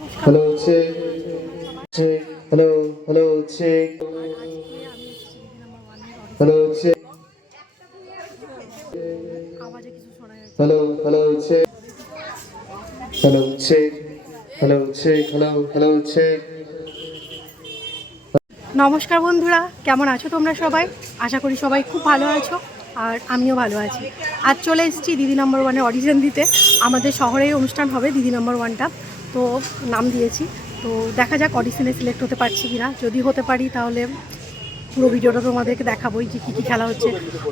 Hello check check hello hello check hello check hello hello check hello check hello check hello hello check. নমস্কার বন্ধুরা, কেমন আছো তোমরা সবাই? আশা করি সবাই খুব ভালো আছো, আর আমিও ভালো আছি। আজ চলে এসেছি দিদি নাম্বার ওয়ানে অডিশন দিতে। আমাদের শহরেই অনুষ্ঠান হবে দিদি নাম্বার ওয়ানটা, তো নাম দিয়েছি। তো দেখা যাক অডিশনে সিলেক্ট হতে পারছি কি না। যদি হতে পারি তাহলে পুরো ভিডিওটা তোমাদেরকে দেখাবোই যে কী কী খেলা হচ্ছে।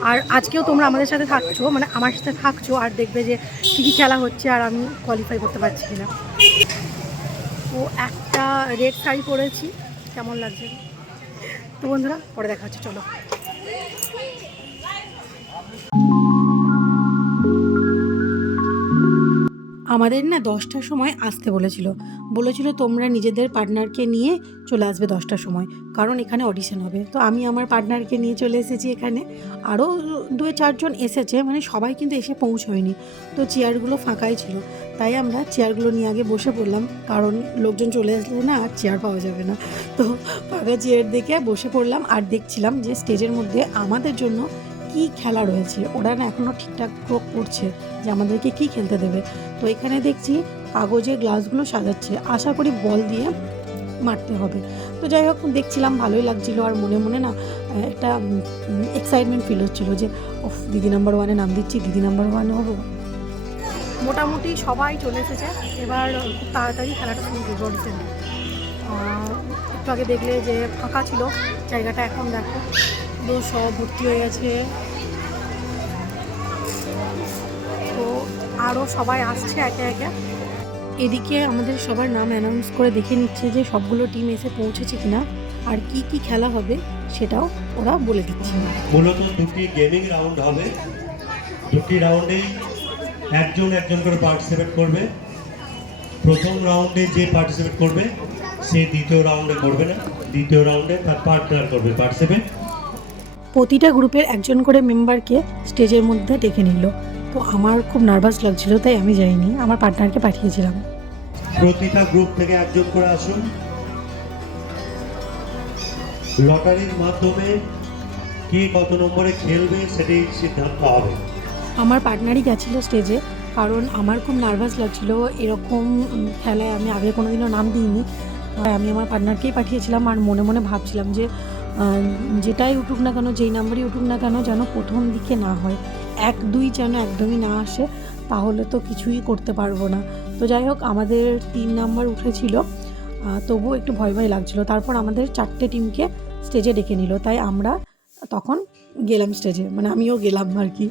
আর আজকেও তোমরা আমাদের সাথে থাকছো, মানে আমার সাথে থাকছো, আর দেখবে যে কী কী খেলা হচ্ছে আর আমি কোয়ালিফাই করতে পারছি কি না। তো একটা রেড শাড়ি পরেছি, কেমন লাগছে? তো বন্ধুরা পরে দেখা হচ্ছে, চলো। আমাদের না 10টার সময় আসতে বলেছিল তোমরা নিজেদের পার্টনারকে নিয়ে চলে আসবে 10টার সময়, কারণ এখানে অডিশন হবে। তো আমি আমার পার্টনারকে নিয়ে চলে এসেছি এখানে। আরও 2-4জন এসেছে, মানে সবাই কিন্তু এসে পৌঁছয়নি। তো চেয়ারগুলো ফাঁকাই ছিল, তাই আমরা চেয়ারগুলো নিয়ে আগে বসে পড়লাম, কারণ লোকজন চলে আসলে না আর চেয়ার পাওয়া যাবে না। তো ফাঁকা চেয়ার দেখে বসে পড়লাম আর দেখছিলাম যে স্টেজের মধ্যে আমাদের জন্য কি খেলা রয়েছে। ওরা না এখনও ঠিকঠাক করছে যে আমাদেরকে কি খেলতে দেবে। তো এখানে দেখছি কাগজের গ্লাসগুলো সাজাচ্ছে, আশা করি বল দিয়ে মারতে হবে। তো যাই হোক, দেখছিলাম, ভালোই লাগছিল। আর মনে মনে না একটা এক্সাইটমেন্ট ফিল হচ্ছিলো যে ওফ, দিদি নাম্বার ওয়ানে নাম দিচ্ছি, দিদি নাম্বার ওয়ানে হবো। মোটামুটি সবাই চলে এসেছে, এবার খুব তাড়াতাড়ি খেলাটা শুরু করবো। রিসেন্ট একটু আগে দেখলে যে ফাঁকা ছিল জায়গাটা, এখন দেখো পুরো সব ভর্তি হয়ে গেছে। তো আরও সবাই আসছে একে একে। এদিকে আমাদের সবার নাম অ্যানাউন্স করে দেখে নিচ্ছে যে সবগুলো টিম এসে পৌঁছেছে কিনা, আর কি কি খেলা হবে সেটাও ওরা বলে দিচ্ছে। মূলত দুটি গেমিং রাউন্ড হবে, দুটি রাউন্ডেই একজন করে পার্টিসিপেট করবে। প্রথম রাউন্ডে যে পার্টিসিপেট করবে সে দ্বিতীয় রাউন্ডে করবে না, দ্বিতীয় রাউন্ডে তার পার্টনার করবে পার্টিসিপেট। প্রতিটা গ্রুপের একজন করে মেম্বারকে স্টেজের মধ্যে ডেকে নিল। তো আমার খুব নার্ভাস লাগছিল, তাই আমি যাইনি, আমার পার্টনারকে পাঠিয়েছিলাম। প্রতিটা গ্রুপ থেকে একজন করে আসুন। লটারির মাধ্যমে কে কত নম্বরে খেলবে সেটাই সিদ্ধান্ত হবে। আমার পার্টনারই গেছিলো স্টেজে, কারণ আমার খুব নার্ভাস লাগছিল। এরকম খেলায় আমি আগে কোনোদিনও নাম দিইনি। আমি আমার পার্টনারকেই পাঠিয়েছিলাম, আর মনে মনে ভাবছিলাম যে যেটাই উঠুক না কেন, যেই নাম্বারই উঠুক না কেন, যেন প্রথম দিকে না হয়, 1-2 যেন একদমই না আসে, তাহলে তো কিছুই করতে পারবো না। তো যাই হোক, আমাদের 3 নাম্বার উঠেছিল, তবুও একটু ভয় ভয় লাগছিল। তারপর আমাদের 4টে টিমকে স্টেজে ডেকে নিল, তাই আমরা তখন গেলাম স্টেজে, মানে আমিও গেলাম আর কি।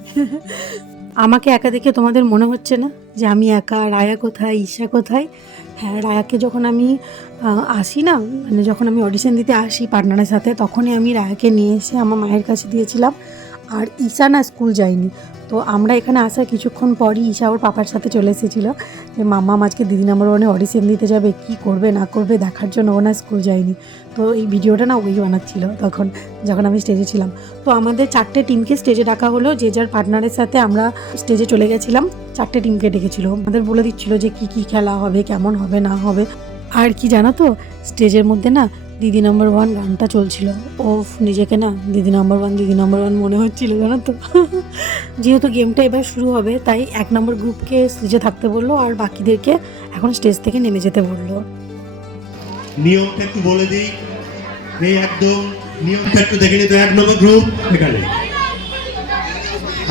আমাকে একা দেখে তোমাদের মনে হচ্ছে না যে আমি একা? রায়া কোথায়, ঈশা কোথায়? হ্যাঁ, রায়াকে যখন আমি আসি না, মানে যখন আমি অডিশন দিতে আসি পার্টনারের সাথে, তখনই আমি রায়াকে নিয়ে এসে আমার মায়ের কাছে দিয়েছিলাম। আর ঈশা না স্কুল যায়নি। তো আমরা এখানে আসার কিছুক্ষণ পরই ঈশা ওর পাপার সাথে চলে এসেছিলো যে মাম্মা আজকে দিদি নাম্বার ওয়ানে অডিশন দিতে যাবে, কি করবে না করবে দেখার জন্য। ও না স্কুল যায়নি। তো এই ভিডিওটা না ওই বানাচ্ছিল তখন, যখন আমি স্টেজে ছিলাম। তো আমাদের 4টে টিমকে স্টেজে ডাকা হলো, যে যার পার্টনারের সাথে আমরা স্টেজে চলে গেছিলাম। 4টে টিমকে ডেকেছিল, আমাদের বলে দিচ্ছিল যে কি কি খেলা হবে, কেমন হবে না হবে। আর কি জানো তো, স্টেজের মধ্যে না দিদি নাম্বার ওয়ান গানটা চলছিল। ও নিজেকে না দিদি নাম্বার ওয়ান মনে হচ্ছিল, জানো তো। যেহেতু গেমটা এবার শুরু হবে, তাই 1 নম্বর গ্রুপকে স্টেজে থাকতে বললো, আর বাকিদেরকে এখন স্টেজ থেকে নেমে যেতে বললো। নিয়মটা একটু বলে দিই, এই একদম নিয়মটা একটু দেখে নিতে। 1 নম্বর গ্রুপ এখানে।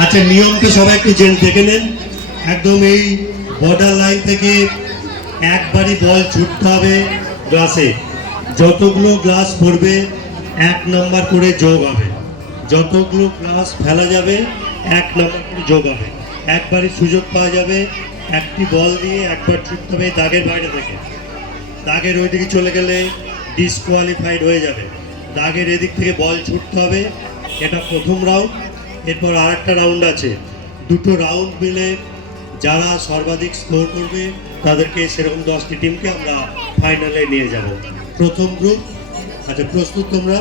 আচ্ছা, নিয়মটা সবাই একটু দেখে নেন। একদম এই বর্ডার লাইন থেকে একবারই বল ছুটতে হবে গ্লাসে। যতগুলো গ্লাস পড়বে 1 নম্বর করে যোগ হবে। যতগুলো গ্লাস ফেলা যাবে 1 নম্বর করে যোগ হবে। একবারই সুযোগ পাওয়া যাবে, একটি বল দিয়ে একবার ছুটতে হবে দাগের বাইরে থেকে। দাগের ওই দিকে চলে গেলে ডিসকোয়ালিফাইড হয়ে যাবে। দাগের এদিক থেকে বল ছুটতে হবে। এটা প্রথম রাউন্ড। এরপর আরেকটা রাউন্ড আছে। দুটো রাউন্ড মিলে যারা সর্বাধিক স্কোর করবে তাদেরকে, সেরকম 10টি টিমকে আমরা ফাইনালে নিয়ে যাব। প্রথম গ্রুপ। আচ্ছা, প্রস্তুত তোমরা?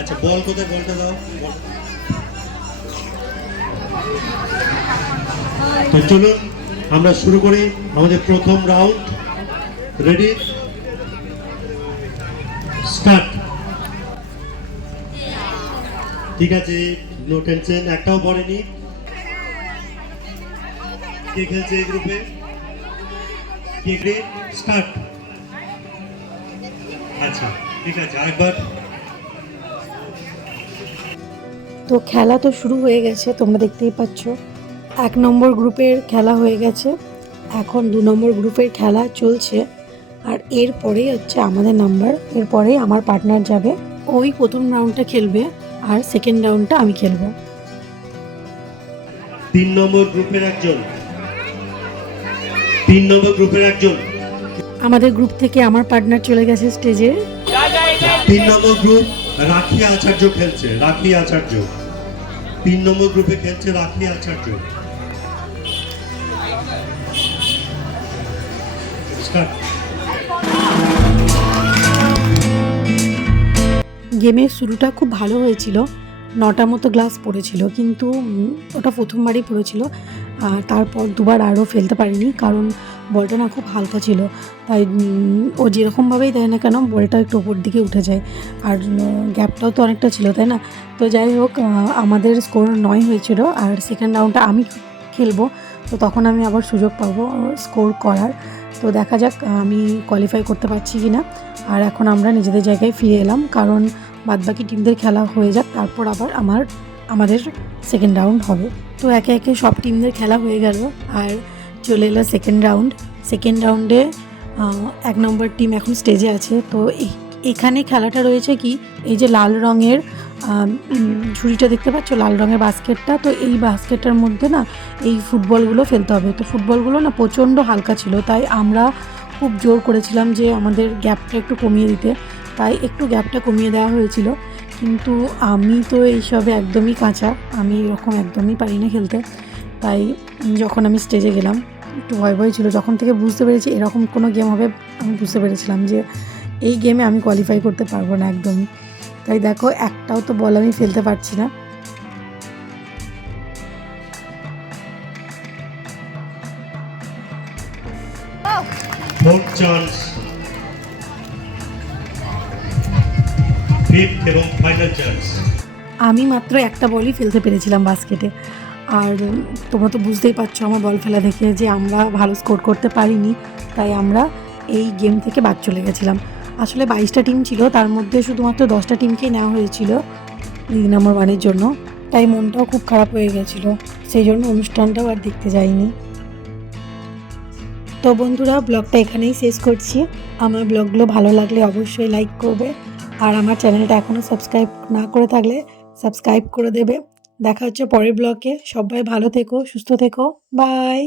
আচ্ছা, বল কোথায়? বলটা দাও। তো চলুন আমরা শুরু করি আমাদের প্রথম রাউন্ড। Ready start. ঠিক আছে, নো টেনশন, একটাও পড়েনি। কে খেলছে এই গ্রুপে? কে স্টার্ট। আচ্ছা ঠিক আছে, আরেকবার। তো খেলা তো শুরু হয়ে গেছে, তোমরা দেখতেই পাচ্ছ। 1 নম্বর গ্রুপের খেলা হয়ে গেছে, এখন 2 নম্বর গ্রুপের খেলা চলছে। আর এরপরেই হচ্ছে আমাদের নাম্বার, এরপরেই আমার পার্টনার যাবে, ওই প্রথম রাউন্ডটা খেলবে আর সেকেন্ড রাউন্ডটা আমি খেলবো। 3 নম্বর গ্রুপের একজন, 3 নম্বর গ্রুপের একজন। আমাদের গ্রুপ থেকে আমার পার্টনার চলে গেছে স্টেজে। 3 নম্বর গ্রুপ রাখি আচার্য খেলছে, রাখি আচার্য 3 নম্বর গ্রুপে খেলছে রাখি আচার্য। স্টার্ট। গেমের শুরুটা খুব ভালো হয়েছিল, 9টা মতো গ্লাস পড়েছিল, কিন্তু ওটা প্রথমবারই পড়েছিল। আর তারপর দুবার আরও ফেলতে পারিনি, কারণ বলটা না খুব হালকা ছিল। তাই ও যেরকমভাবেই দেয় না কেন বলটা একটু ওপর দিকে উঠে যায়। আর গ্যাপটাও তো অনেকটা ছিল, তাই না? তো যাই হোক, আমাদের স্কোর 9 হয়েছিল। আর সেকেন্ড রাউন্ডটা আমি খেলবো, তো তখন আমি আবার সুযোগ পাবো স্কোর করার। তো দেখা যাক আমি কোয়ালিফাই করতে পারছি কি না। আর এখন আমরা নিজেদের জায়গায় ফিরে এলাম, কারণ বাদবাকি টিমদের খেলা হয়ে যাক, তারপর আবার আমাদের সেকেন্ড রাউন্ড হবে। তো একে একে সব টিমদের খেলা হয়ে গেল আর চলে এলো সেকেন্ড রাউন্ড। সেকেন্ড রাউন্ডে 1 নম্বর টিম এখন স্টেজে আছে। তো এখানে খেলাটা রয়েছে কি, এই যে লাল রঙের ঝুড়িটা দেখতে পাচ্ছ, লাল রঙের বাস্কেটটা, তো এই বাস্কেটটার মধ্যে না এই ফুটবলগুলো ফেলতে হবে। তো ফুটবলগুলো না প্রচণ্ড হালকা ছিল, তাই আমরা খুব জোর করেছিলাম যে আমাদের গ্যাপটা একটু কমিয়ে দিতে, তাই একটু গ্যাপটা কমিয়ে দেওয়া হয়েছিল। কিন্তু আমি তো এইসবে একদমই কাঁচা, আমি এরকম একদমই পারি না খেলতে। তাই যখন আমি স্টেজে গেলাম একটু ভয় ভয় ছিল। যখন থেকে বুঝতে পেরেছি এরকম কোনো গেম হবে, আমি বুঝতে পেরেছিলাম যে এই গেমে আমি কোয়ালিফাই করতে পারবো না একদমই। তাই দেখো, একটাও তো বল আমি ফেলতে পারছি না। ফোর্থ চান্স, ফিফথ এবং ফাইনাল চান্স। আমি মাত্র একটা বলই ফেলতে পেরেছিলাম বাস্কেটে। আর তোমরা তো বুঝতেই পারছো আমার বল ফেলা দেখে যে আমরা ভালো স্কোর করতে পারিনি, তাই আমরা এই গেম থেকে বাদ চলে গেছিলাম। আসলে 22টা টিম ছিল, তার মধ্যে শুধুমাত্র 10টা টিমকেই নেওয়া হয়েছিল লিগ নাম্বার 1-এর জন্য। তাই মনটাও খুব খারাপ হয়ে গেছিলো, সেই জন্য অনুষ্ঠানটাও আর দেখতে যাইনি। তো বন্ধুরা, ব্লগটা এখানেই শেষ করছি। আমার ব্লগগুলো ভালো লাগলে অবশ্যই লাইক করবে, আর আমার চ্যানেলটা এখনও সাবস্ক্রাইব না করে থাকলে সাবস্ক্রাইব করে দেবে। দেখা হচ্ছে পরের ব্লগে। সবাই ভালো থেকো, সুস্থ থেকো, বাই।